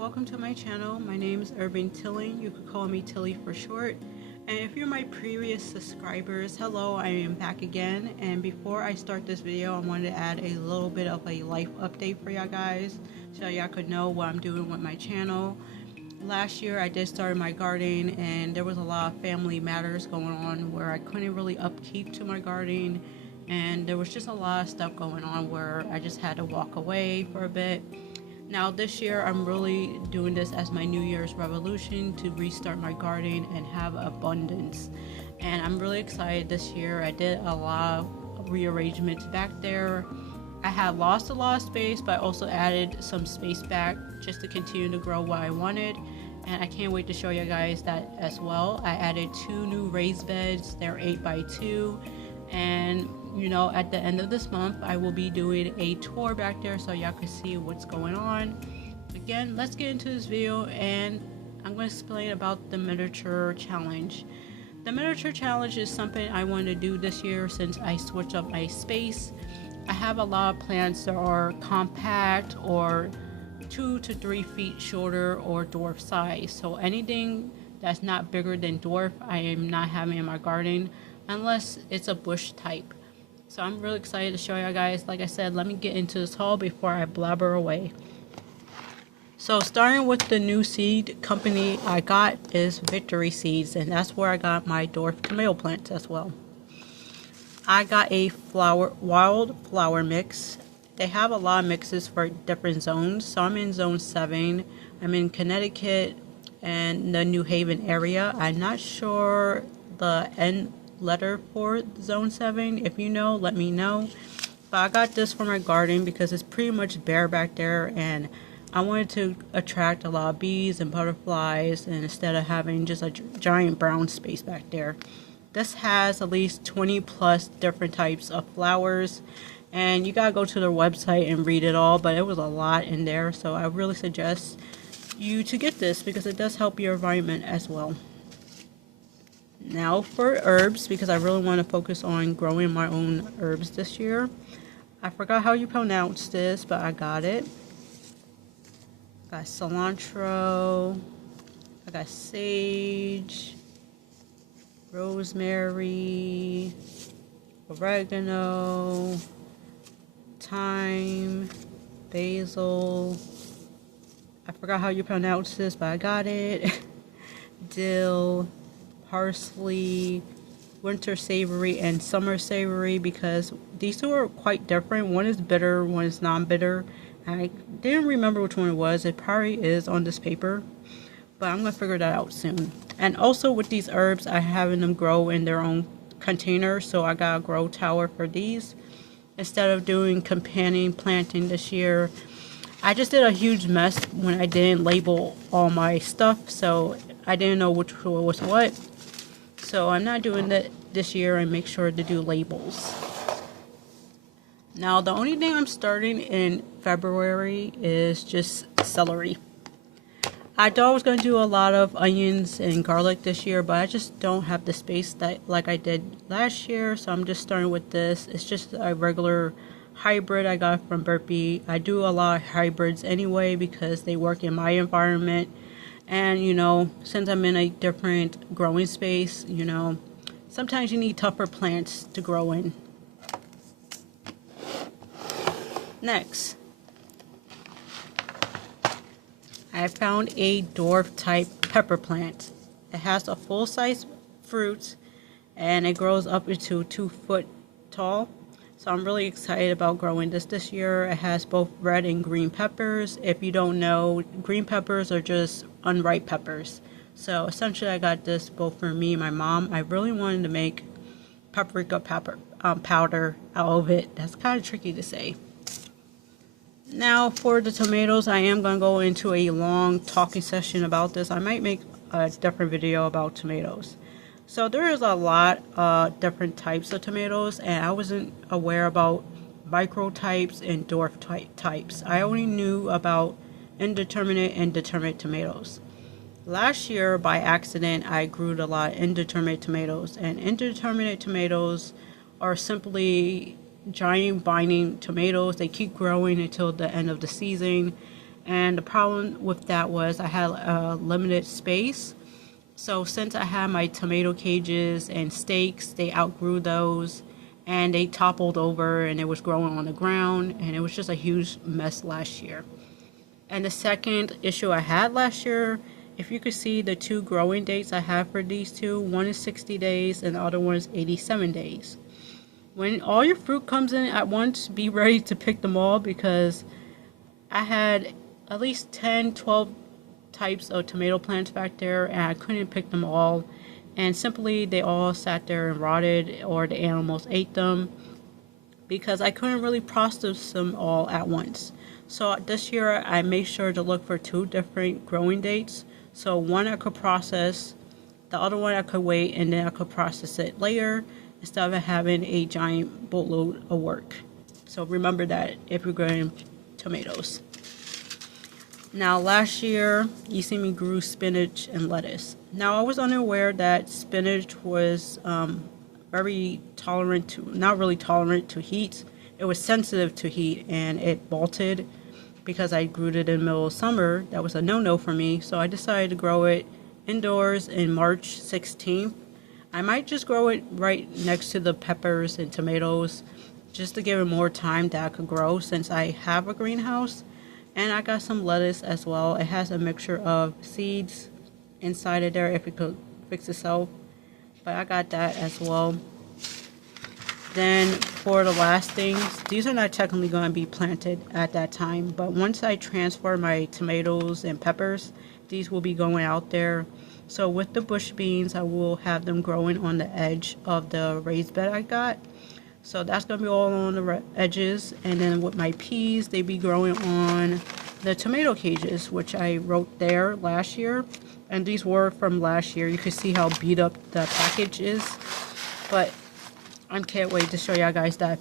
welcome to my channel. My name is Urban Tilling. You could call me Tilly for short. And if you're my previous subscribers, hello, I am back again. And before I start this video, I wanted to add a little bit of a life update for y'all guys, so y'all could know what I'm doing with my channel. Last year I did start my garden, and there was a lot of family matters going on where I couldn't really upkeep to my garden, and there was just a lot of stuff going on where I just had to walk away for a bit. Now this year I'm really doing this as my New Year's resolution to restart my garden and have abundance, and I'm really excited this year. I did a lot of rearrangements back there. I had lost a lot of space, but I also added some space back just to continue to grow what I wanted, and I can't wait to show you guys that as well. I added 2 new raised beds. They're 8x2, and you know, at the end of this month I will be doing a tour back there so y'all can see what's going on. Again, let's get into this video, and I'm going to explain about the miniature challenge. The miniature challenge is something I want to do this year since I switched up my space. I have a lot of plants that are compact or 2 to 3 feet shorter or dwarf size, so anything that's not bigger than dwarf I am not having in my garden unless it's a bush type. So I'm really excited to show you guys. Like I said, let me get into this haul before I blabber away. So starting with the new seed company I got is Victory Seeds, and that's where I got my dwarf tomato plants as well. I got a wild flower mix. They have a lot of mixes for different zones. So I'm in zone 7. I'm in Connecticut and the New Haven area. I'm not sure the end letter for zone 7. If you know, let me know. But I got this for my garden because it's pretty much bare back there, and I wanted to attract a lot of bees and butterflies, and instead of having just a giant brown space back there. This has at least 20 plus different types of flowers, and you gotta go to their website and read it all, but it was a lot in there, so I really suggest you to get this because it does help your environment as well. Now for herbs, because I really want to focus on growing my own herbs this year. I forgot how you pronounce this, but I got it. Got cilantro, I got sage, rosemary, oregano, thyme, basil. I forgot how you pronounce this, but I got it. Dill, parsley, winter savory, and summer savory, because these two are quite different. One is bitter, one is non-bitter. I didn't remember which one it was. It probably is on this paper, but I'm gonna figure that out soon. And also with these herbs, I having them grow in their own container, so I got a grow tower for these instead of doing companion planting this year. I just did a huge mess when I didn't label all my stuff, so I didn't know which was what. So I'm not doing that this year and make sure to do labels. Now the only thing I'm starting in February is just celery. I thought I was going to do a lot of onions and garlic this year, but I just don't have the space that like I did last year, so I'm just starting with this. It's just a regular hybrid I got from Burpee. I do a lot of hybrids anyway because they work in my environment. And you know, since I'm in a different growing space, you know, sometimes you need tougher plants to grow in. Next, I found a dwarf type pepper plant. It has a full size fruit and it grows up into 2 foot tall. So I'm really excited about growing this year. It has both red and green peppers. If you don't know, green peppers are just unripe peppers. So essentially I got this both for me and my mom. I really wanted to make paprika powder out of it. That's kind of tricky to say. Now for the tomatoes, I am going to go into a long talking session about this. I might make a different video about tomatoes. So there is a lot of different types of tomatoes, and I wasn't aware about micro types and dwarf types. I only knew about indeterminate and determinate tomatoes. Last year, by accident, I grew a lot of indeterminate tomatoes, and indeterminate tomatoes are simply giant binding tomatoes. They keep growing until the end of the season, And the problem with that was I had a limited space. So since I had my tomato cages and stakes, they outgrew those and they toppled over and it was growing on the ground and it was just a huge mess last year. And the second issue I had last year, if you could see the two growing dates I have for these two, one is 60 days and the other one is 87 days. When all your fruit comes in at once, be ready to pick them all because I had at least 10, 12 types of tomato plants back there and I couldn't pick them all. And simply they all sat there and rotted or the animals ate them because I couldn't really process them all at once. So this year I made sure to look for two different growing dates. So one I could process, the other one I could wait and then I could process it later instead of having a giant boatload of work. So remember that if you're growing tomatoes. Now last year you see me grew spinach and lettuce. Now I was unaware that spinach was very tolerant to, not really tolerant to heat. It was sensitive to heat and it bolted because I grew it in the middle of summer. That was a no-no for me. So I decided to grow it indoors in March 16th. I might just grow it right next to the peppers and tomatoes just to give it more time that I could grow since I have a greenhouse. And I got some lettuce as well. It has a mixture of seeds inside of there if it could fix itself. But I got that as well. Then for the last things, these are not technically going to be planted at that time. But once I transfer my tomatoes and peppers, these will be going out there. So with the bush beans, I will have them growing on the edge of the raised bed I got. So that's going to be all on the edges. And then with my peas, they be growing on the tomato cages, which I wrote there last year. And these were from last year. You can see how beat up the package is. But I can't wait to show y'all guys that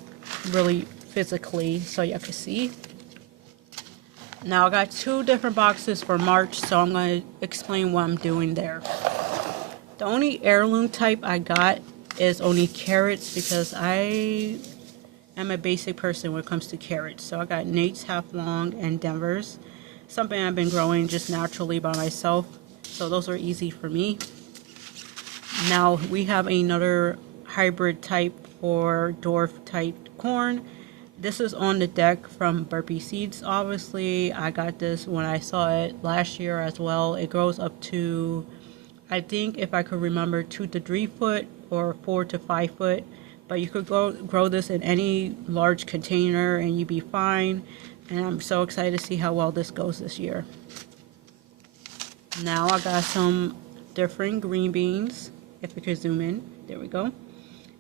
really physically so y'all can see. Now I got two different boxes for March, so I'm going to explain what I'm doing there. The only heirloom type I got is only carrots because I am a basic person when it comes to carrots. So I got Nate's Half Long and Denver's, something I've been growing just naturally by myself. So those are easy for me. Now we have another hybrid type for dwarf type corn. This is on the deck from Burpee Seeds. Obviously I got this when I saw it last year as well. It grows up to, I think if I could remember, 2 to 3 foot or 4 to 5 foot. But you could grow this in any large container and you'd be fine. And I'm so excited to see how well this goes this year. Now I got some different green beans. If we could zoom in, there we go.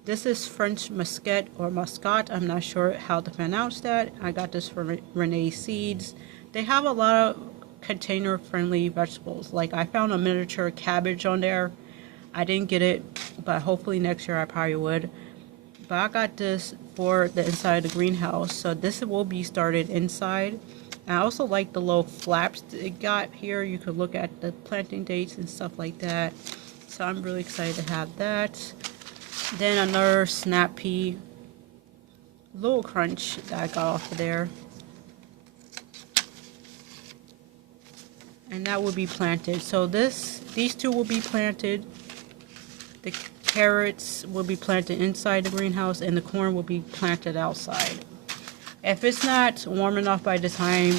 This is French Muscat or Muscat. I'm not sure how to pronounce that. I got this from Renee's Seeds. They have a lot of container-friendly vegetables. Like I found a miniature cabbage on there. I didn't get it, but hopefully next year I probably would. But I got this for the inside of the greenhouse. So this will be started inside. And I also like the little flaps it got here. You could look at the planting dates and stuff like that. So I'm really excited to have that. Then another snap pea, little crunch that I got off of there. And that will be planted. So these two will be planted. The carrots will be planted inside the greenhouse and the corn will be planted outside. If it's not warm enough by the time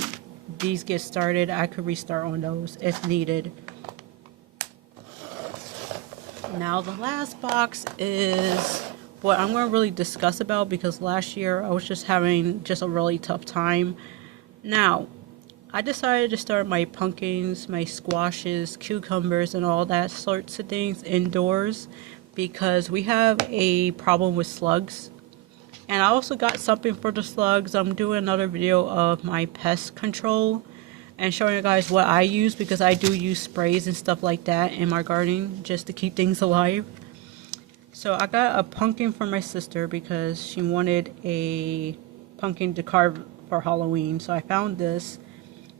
these get started, I could restart on those if needed. Now the last box is what I'm going to really discuss about because last year I was just having a really tough time. Now, I decided to start my pumpkins, my squashes, cucumbers, and all that sorts of things indoors because we have a problem with slugs. And I also got something for the slugs. I'm doing another video of my pest control and showing you guys what I use because I do use sprays and stuff like that in my gardening just to keep things alive. So I got a pumpkin for my sister because she wanted a pumpkin to carve for Halloween. So I found this.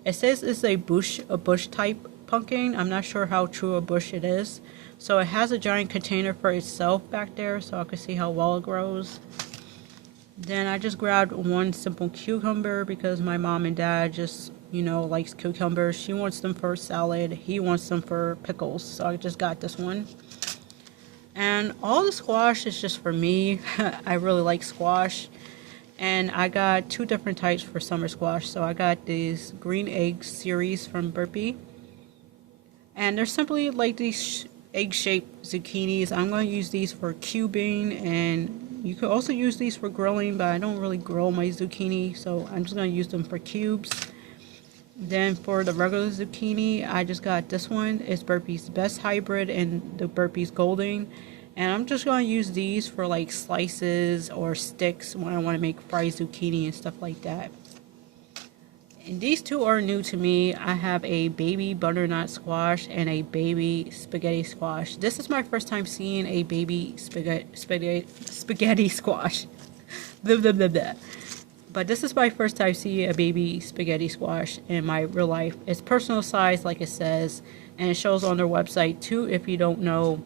It says it's a bush type pumpkin. I'm not sure how true a bush it is. So it has a giant container for itself back there so I can see how well it grows. Then I just grabbed one simple cucumber because my mom and dad just you know, likes cucumbers. She wants them for salad. He wants them for pickles. So I just got this one. And all the squash is just for me. I really like squash. And I got two different types for summer squash. So I got these green egg series from Burpee. And they're simply like these egg-shaped zucchinis. I'm going to use these for cubing, and you could also use these for grilling, but I don't really grill my zucchini, so I'm just going to use them for cubes. Then for the regular zucchini, I just got this one. It's Burpee's Best Hybrid and the Burpee's Golden. And I'm just going to use these for like slices or sticks when I want to make fried zucchini and stuff like that. And these two are new to me. I have a baby butternut squash and a baby spaghetti squash. This is my first time seeing a baby spaghetti squash. Blah, blah, blah, blah. But this is my first time seeing a baby spaghetti squash in my real life. It's personal size, like it says, and it shows on their website too. If you don't know,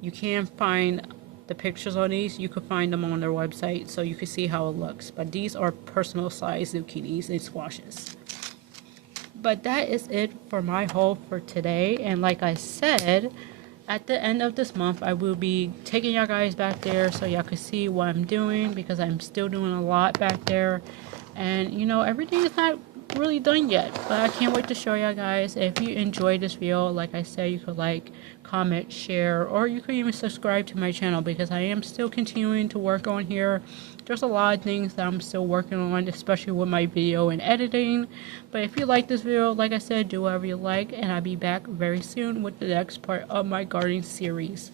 you can find the pictures on these. You can find them on their website, so you can see how it looks. But these are personal size zucchinis and squashes. But that is it for my haul for today. And like I said, at the end of this month, I will be taking y'all guys back there so y'all can see what I'm doing, because I'm still doing a lot back there. And you know, everything is not really done yet, but I can't wait to show y'all guys. If you enjoyed this video, like I said, you could like, comment, share, or you could even subscribe to my channel, because I am still continuing to work on here. There's a lot of things that I'm still working on, especially with my video and editing. But if you like this video, like I said, do whatever you like, and I'll be back very soon with the next part of my gardening series.